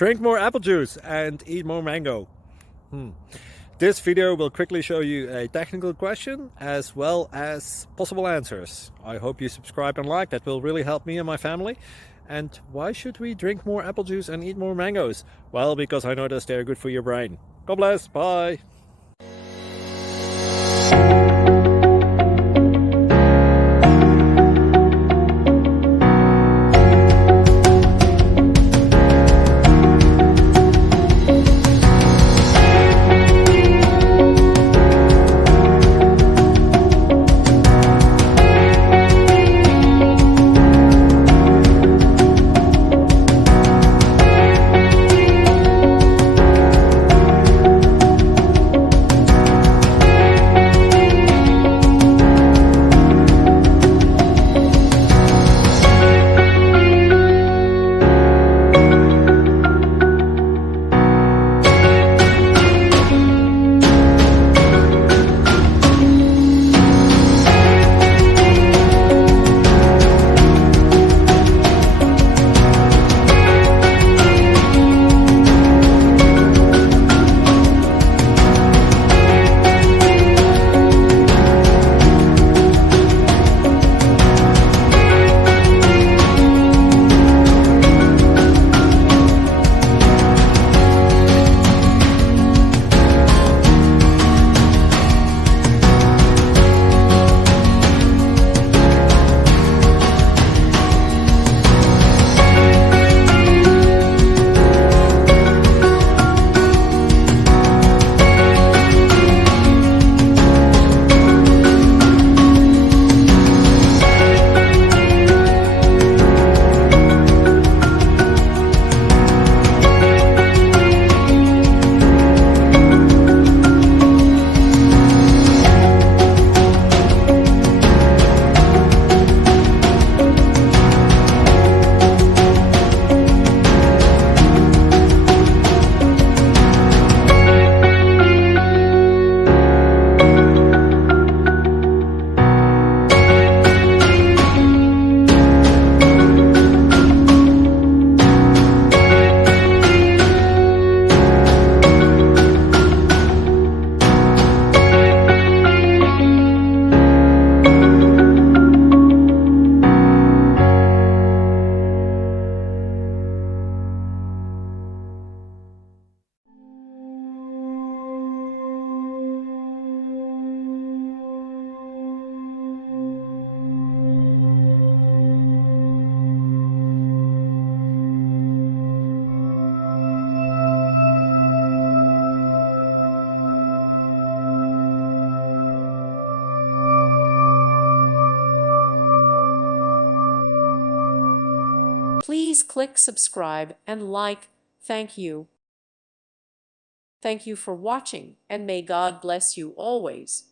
Drink more apple juice and eat more mango. This video will quickly show you a technical question as well as possible answers. I hope you subscribe and like, that will really help me and my family. And why should we drink more apple juice and eat more mangoes? Well, because I noticed they're good for your brain. God bless, bye! Please click subscribe and like. Thank you. Thank you for watching, and may God bless you always.